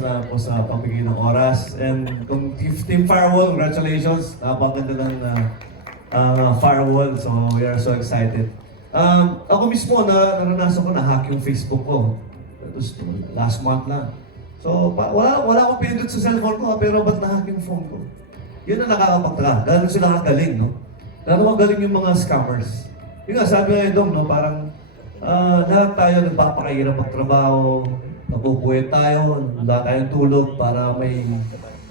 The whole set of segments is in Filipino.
po sa pagbigay ng oras. And kung Team Firewall, congratulations. Napakaganda ng Firewall. So we are so excited. Ako mismo, naranasan ko na hack yung Facebook ko. Tapos last month lang. So wala akong pinindot sa cellphone ko, pero ba't na-hack yung phone ko? Yun ang nakakapagtaka. Gano'n sila kagaling, no? Gano'n magaling yung mga scammers. Yun nga, sabi nga Dong, no? Parang lahat tayo nagpapakahirap magtrabaho, nabubuhay tayo, wala tayong tulog para may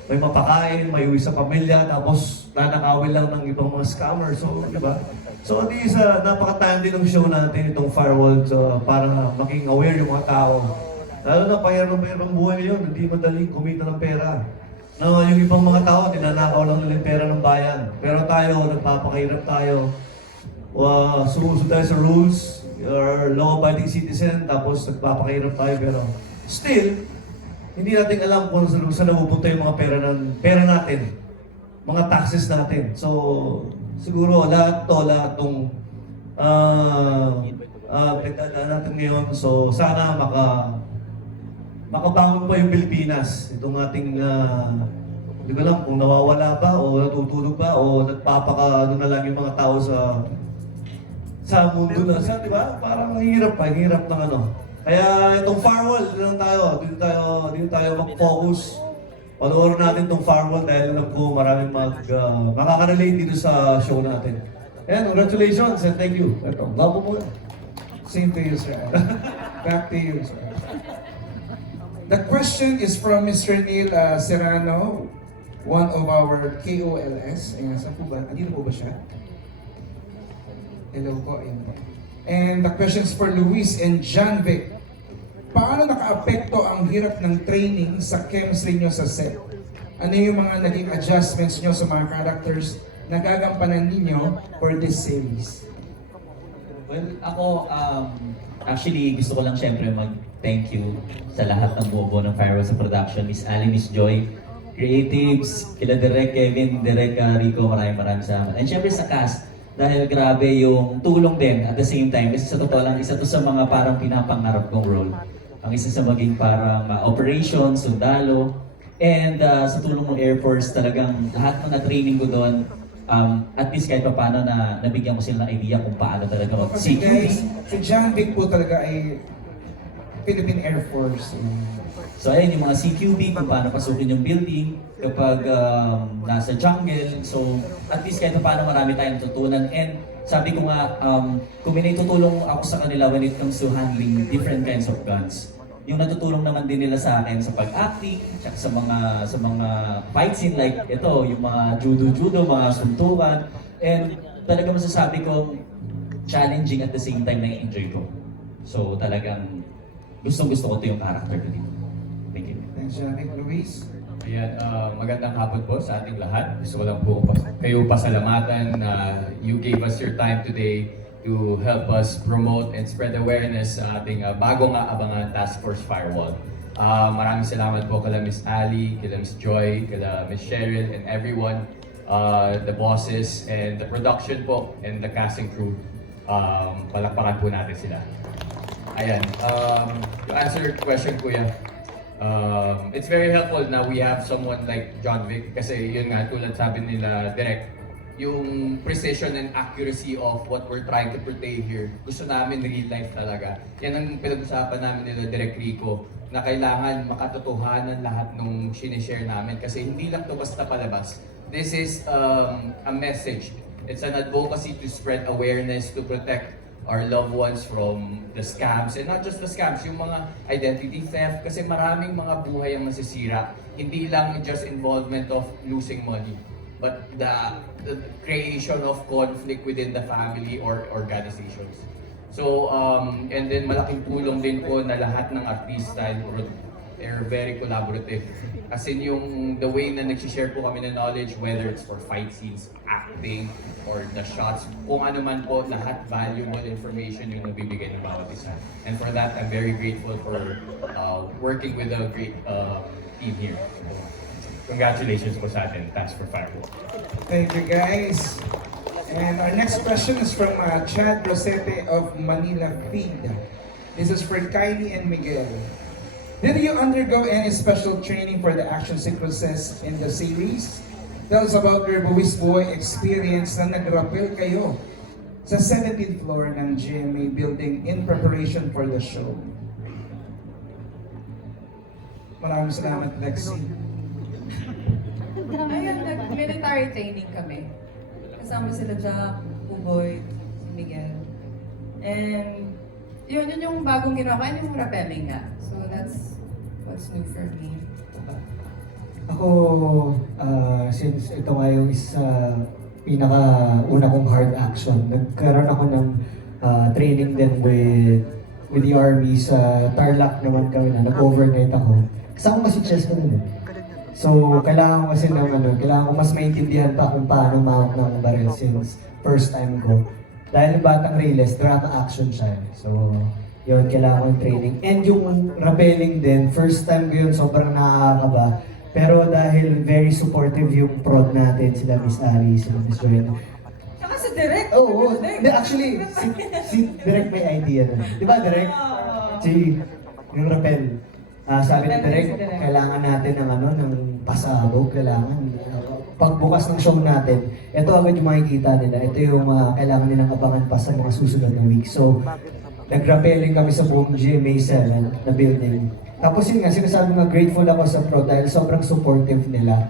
mapakain, may uwi sa pamilya, tapos nanakawin lang ng ibang mga scammer. So, di ba? So, di sa napakatayan din ng show natin, itong Firewall, para maging aware yung mga tao. Lalo na pahirap-hirap buhay yun, hindi madaling kumita ng pera. No, yung ibang mga tao, tinanakaw lang nila yung pera ng bayan. Pero tayo, nagpapakahirap tayo. Sumusunod tayo sa rules, you're law-abiding citizen, tapos nagpapakahirap tayo, pero still, hindi natin alam kung saan napupunta yung mga pera natin, mga taxes natin. So, siguro lahat itong pinagdadaan natin ngayon. So, sana makabangon pa yung Pilipinas. Itong ating, hindi ko alam kung nawawala ba o natutulog ba o nagpapaka na lang yung mga tao sa mundo na sa, di ba? Parang hirap ng ano. Kaya itong Firewall, dito tayo mag-focus. Panoorin natin itong Firewall dahil alam ko maraming makaka-relate dito sa show natin. Ayan, congratulations and thank you. Ito, labo mo. Same to you, sir. Back to you, sir. The question is from Mr. Neil Serrano, one of our KOLS. Ayan, saan po ba? Andito po ba siya? Hello po. Ayan. And the question is for Luis and John Vic. Paano naka-apekto ang hirap ng training sa chemistry nyo sa set? Ano yung mga naging adjustments nyo sa mga characters na gagampanan ninyo for this series? Well, ako, actually, gusto ko lang syempre mag-thank you sa lahat ng buo ng Firewall sa production. Miss Ali, Miss Joy, creatives, kila Direk Kevin, Direk Rico, maraming salamat. And syempre sa cast, dahil grabe yung tulong din at the same time, kasi sa totoo lang, isa to sa mga parang pinapangarap kong role. Ang isa sa maging parang operations, sundalo, and sa tulong ng Air Force, talagang lahat ng na-training ko doon, at least kahit pa paano na nabigyan ko sila ng idea kung paano talaga Kasi guys, si John Vic po talaga ay Philippine Air Force. So ayun yung mga CQB, kung paano pasukin yung building kapag nasa jungle. So at least kahit paano marami tayong tutunan. And sabi ko nga, kung may natutulong ako sa kanila when it comes to handling different kinds of guns, yung natutulong naman din nila sa akin sa pag-acting, at sa mga fight scene like ito, yung mga judo, mga suntukan. And talaga masasabi ko, challenging at the same time na enjoy ko. So talagang gustong-gusto ko ito yung character ko dito. Thank you. Thanks, John Vic. Luis? Ayan, magandang hapon po sa ating lahat. Gusto ko lang po kayo pasalamatan na you gave us your time today to help us promote and spread awareness sa ating bagong abangan Task Force Firewall. Maraming salamat po kala Miss Ali, kala Miss Joy, kala Miss Cheryl, and everyone, the bosses, and the production po, and the casting crew. Palakpakan po natin sila. Ayan, to answer your question, Kuya, it's very helpful na we have someone like John Vic kasi yun nga, tulad sabi nila direct, yung precision and accuracy of what we're trying to portray here, gusto namin real life talaga. Yan ang pinag-usapan namin nila Direk Rico, na kailangan makatotohanan lahat nung sinishare namin kasi hindi lang to basta palabas. This is a message. It's an advocacy to spread awareness, to protect our loved ones from the scams, and not just the scams, yung mga identity theft, kasi maraming mga buhay ang masisira. Hindi lang just involvement of losing money, but the creation of conflict within the family or organizations. So, and then malaking tulong din po na lahat ng artista they're very collaborative. As in yung the way na nag-share po kami ng knowledge, whether it's for fight scenes, acting, or the shots, kung ano man po, lahat valuable information yung nabibigay ng bawat isa. And for that, I'm very grateful for working with a great team here. Congratulations po sa atin. Thanks for Firewall. Thank you, guys. And our next question is from Chad Rosete of Manila Feed. This is for Kylie and Miguel. Did you undergo any special training for the action sequences in the series? Tell us about your Buwis Boy experience na nag-rappel kayo sa 17th floor ng GMA building in preparation for the show. Maraming salamat, Lexi. Ayun, nag-military training kami. Kasama sila Jack, Buboy, si Miguel. And yun yung bagong ginawa ko, and yung rappelling nga. So that's what's new for me. Ako, since ito nga yung isa pinaka-una kong hard action, nagkaroon ako ng training din with the army sa Tarlac naman kami na nag-overnight ako. Kasama ko si Chesko nun eh. So, kailangan ko kasi kailangan ko mas maintindihan pa kung paano mahawak ng baril since first time ko. Dahil yung Batang Reyes, drama action siya. So, yun, kailangan ko yung training. And yung rappelling din, first time ko yun, sobrang nakakaba. Pero dahil very supportive yung prod natin, sila Miss Ali, sila Miss Joanna. Saka si Direk. Oo, actually, si Direk may idea nun. Di ba, Direk? Yung rappel. Sabi ni Direk, kailangan natin ng pasabog, kailangan. Pagbukas ng show natin, ito agad yung makikita nila. Ito yung kailangan nilang abangan pa sa mga susunod na week. So, nag-rappelling kami sa buong GMA 7 na building. Tapos yun nga, sinasabi nga grateful ako sa pro dahil sobrang supportive nila.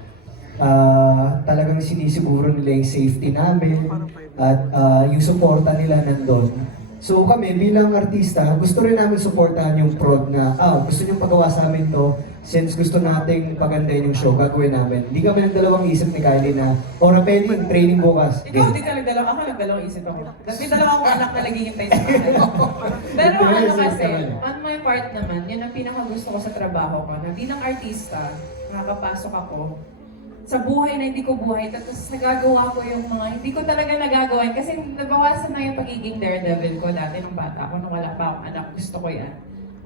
Talagang sinisiguro nila yung safety namin at yung suporta nila nandun. So kami bilang artista, gusto rin namin suportahan yung prod na, gusto nyo pagawa sa amin to, since gusto nating pagandahin yung show, gagawin namin. Hindi kami nagdalawang isip ni Kylie na, rappelling, training bukas. Ikaw, hindi ka nagdalawang, ako nagdalawang isip ako. Kasi dalawa akong anak na naghihintay sa akin. Pero ano kasi, on my part naman, yun ang pinakagusto ko sa trabaho ko, na bilang artista, nakakapasok ako sa buhay na hindi ko buhay, tapos nagagawa ko yung mga hindi ko talaga nagagawa kasi nabawasan na yung pagiging daredevil ko dati nung bata ako, nung wala pa akong anak, gusto ko yan.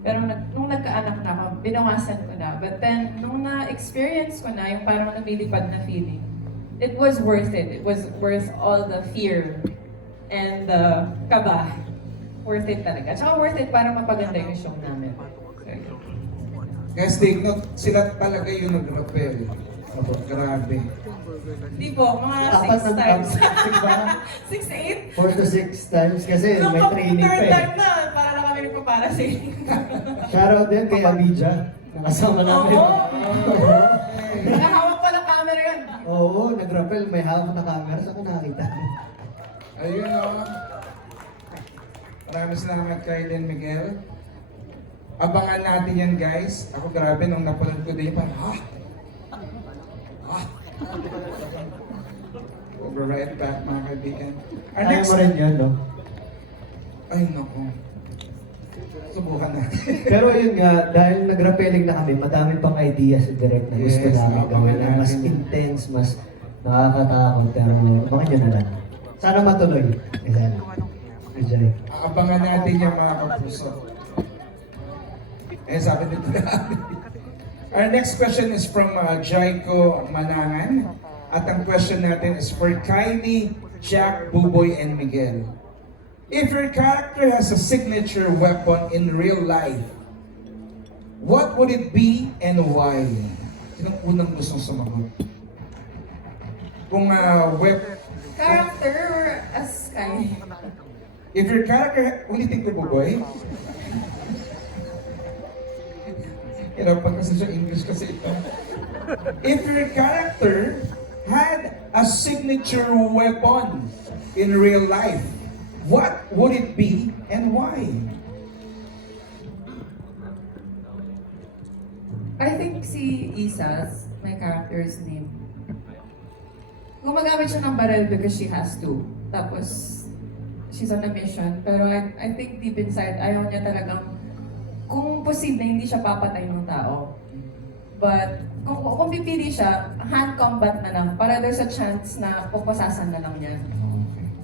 Pero nung nagkaanak na ako, binawasan ko na. But then, nung na-experience ko na yung parang lumilipad na feeling, it was worth it. It was worth all the fear and the kaba. Worth it talaga. Tsaka worth it para mapaganda yung show namin. So, Guys, take note, sila talaga yung nag-rappel. Grabe. Hindi po, mga Apat 6 na times. 6 ba? 6, 8? 4 to 6 times kasi Nung may training pa third eh. time na, para na kami nagpaparasailing. Shoutout din kay Abidja, nakasama namin. Oo! Nakahawak pa ng camera yun. Oo, nag-rappel, may hawak na camera, saan ko nakakita? Ayun o. Maraming salamat kay Len Miguel. Abangan natin yan guys. Ako grabe nung napanood ko din parang We're right back mga kaibigan. Our Ayaw next... mo rin yun, no? Ay naku. Subukan natin. Pero yun nga, dahil nag-rappelling na kami, madami pang ideas sa direct na gusto Yes, namin gawin na mas natin. intense, mas nakakatakot, pero abangan nyo na lang. Sana matuloy. Sana. Enjoy. Abangan natin yan mga kapuso. Sabi nito namin. Our next question is from Jaiko Manangan. At ang question natin is for Kylie, Jack, Buboy, and Miguel. If your character has a signature weapon in real life, what would it be and why? Sinong unang gustong sumagot? Kung Character or as Kylie? if your character, ulitin ko Buboy. Hirapan kasi siya English kasi ito. If your character had a signature weapon in real life, what would it be and why? I think si Isa's, my character's name. Gumagamit siya ng baril because she has to. Tapos, she's on a mission. Pero I think deep inside, ayaw niya talagang, kung posible, hindi siya papatay ng tao. But, kung pipili siya, hand combat na lang. Para there's a chance na pupusasan na lang niya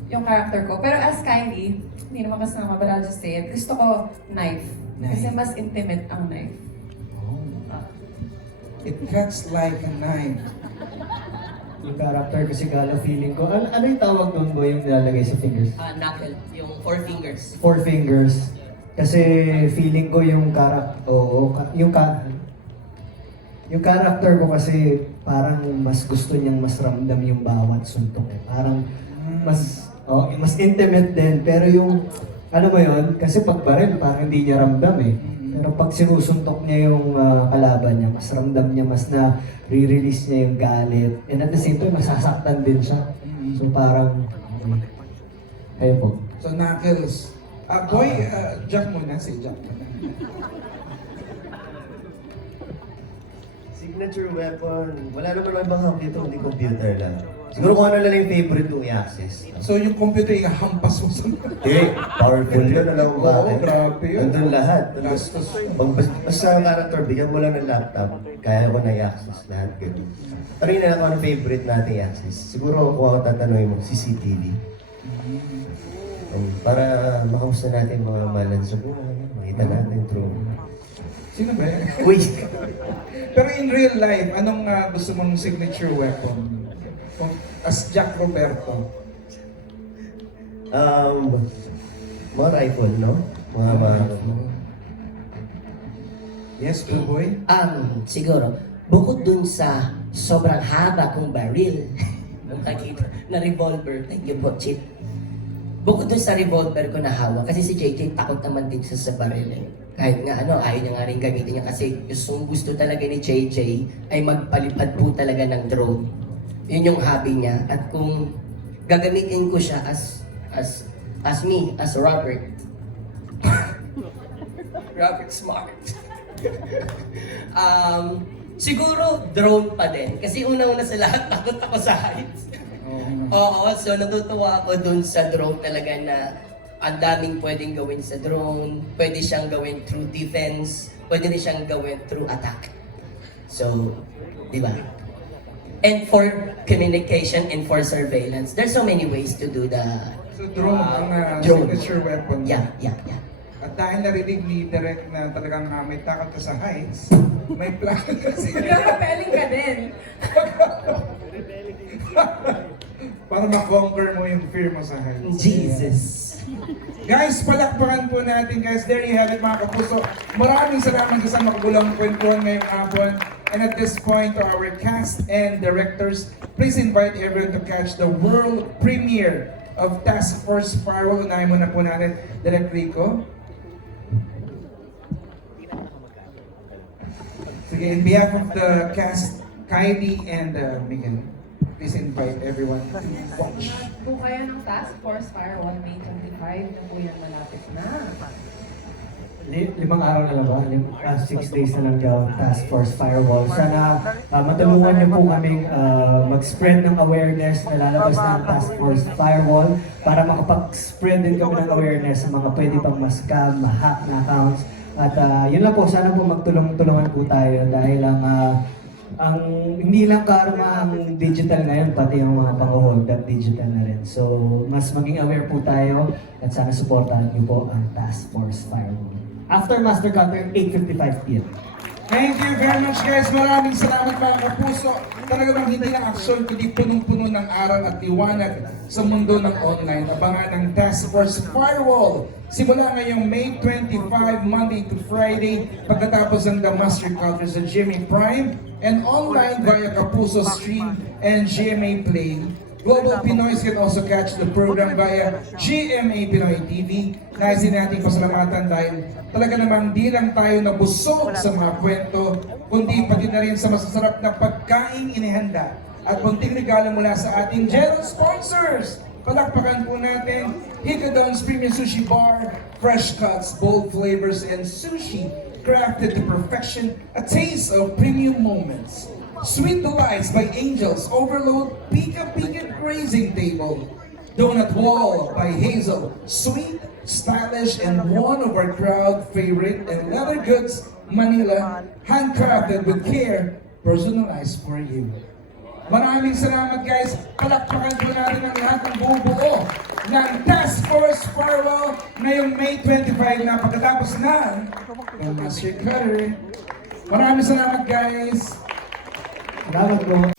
yung character ko. Pero as Kylie, hindi naman kasama, but I'll just say it. Gusto ko knife. Kasi mas intimate ang knife. It cuts like a knife. Yung character kasi gala feeling ko. Ano yung tawag doon, boy, yung nilalagay sa fingers? Knuckle, yung 4 fingers. 4 fingers. Kasi feeling ko yung yung character ko kasi parang mas gusto niyang mas ramdam yung bawat suntok eh. Parang mas intimate din. Pero yung, ano mo yun, kasi pag baril, parang hindi niya ramdam eh. Pero pag sinusuntok niya yung kalaban niya, mas ramdam niya, mas na re-release niya yung galit. And at the same time, masasaktan din siya. So parang, ayun po. So, Knuckles. Boy, Jack muna. Si Jack muna. Signature weapon, wala naman ibang hawak dito, hindi computer lang. Siguro kung ano lang yung favorite kong i-access. So, yung computer yung hampas mo sa... Eh, powerful yun, alam mo ba? Oo, grabe yun. Nandun lahat. Gastos yun. Basta ang character, bigyan mo lang ng laptop, kaya ko na i-access lahat. Ganun. Pero yun na lang kung ano favorite natin i-access. Siguro kung ako tatanungin mo, CCTV. Para makamusta natin mga malan sa buhay, makita natin through. Sino ba yan? Uy! Pero in real life, anong gusto mong signature weapon? As Jack Roberto. Mga rifle, no? Mga Yes, boy. Siguro, bukod dun sa sobrang haba kong baril, nakita na revolver, thank you po, Chip. Bukod dun sa revolver ko na hawak, kasi si JJ takot naman din sa baril eh. Kahit nga ayaw niya nga rin gamitin niya kasi gusto talaga ni JJ ay magpalipad po talaga ng drone. Yun yung hobby niya. At kung gagamitin ko siya as Robert, Robert Smart. Siguro drone pa din. Kasi una-una sa lahat, takot ako sa heights. Oo, so natutuwa ako dun sa drone talaga na ang daming pwedeng gawin sa drone. Pwede siyang gawin through defense. Pwede rin siyang gawin through attack. So, di ba? And for communication and for surveillance. There's so many ways to do the So, drone ang drone. signature weapon. Yeah. At dahil narinig ni Direk na talagang may takot ka sa heights, may plan kasi Nagka-rappelling ka din. para ma-conquer mo yung fear mo sa heights. Jesus. Guys, palakpakan po natin guys. There you have it mga kapuso. Maraming salamat sa makagulang kwentuhan ngayong hapon. And at this point, to our cast and directors, please invite everyone to catch the world premiere of Task Force Firewall. Unahin muna po natin, Direk Rico. Sige, in behalf of the cast, Kylie and Megan, please invite everyone to watch. Kung kayo ng Task Force Firewall, May 25 na po yan, malapit na. 5 araw na lang ba? 6 days na lang daw Task Force Firewall. Sana matulungan niyo po kaming mag-spread ng awareness na lalabas ng Task Force Firewall para makapag-spread din kami ng awareness sa mga pwede pang ma-scam, ma-hack na accounts. At yun lang po, sana po magtulong-tulungan po tayo dahil ang hindi lang karma ang digital ngayon, pati yung mga pang-hold up digital na rin. So, mas maging aware po tayo at sana supportahan niyo po ang Task Force Firewall. After Master Cutter, 8:55 p.m. Thank you very much guys. Maraming salamat mga kapuso. Talaga bang hindi lang aksyon, kundi punong-puno ng aral at liwanag sa mundo ng online. Abangan ng Task Force Firewall. Simula ngayong May 25, Monday to Friday, pagkatapos ng The Master Cutter sa GMA Prime and online via Kapuso Stream and GMA Play. Global Pinoys can also catch the program via GMA Pinoy TV. Naisin natin pasalamatan dahil talaga namang di lang tayo nabusog sa mga kwento, kundi pati na rin sa masasarap na pagkain inihanda. At munting regalo mula sa ating generous sponsors. Palakpakan po natin, Hikadon's Premium Sushi Bar, fresh cuts, bold flavors, and sushi crafted to perfection, a taste of premium moments. Sweet Delights by Angels, Overload, Pika Pika Grazing Table. Donut Wall by Hazel, sweet, stylish, and one of our crowd favorite. And Leather Goods, Manila, handcrafted with care, personalized for you. Maraming salamat guys. Palakpakan po natin ang lahat ng buo ng Task Force Firewall ngayong May 25 na pagkatapos na ng Master Cutter. Maraming salamat guys. Salamat po.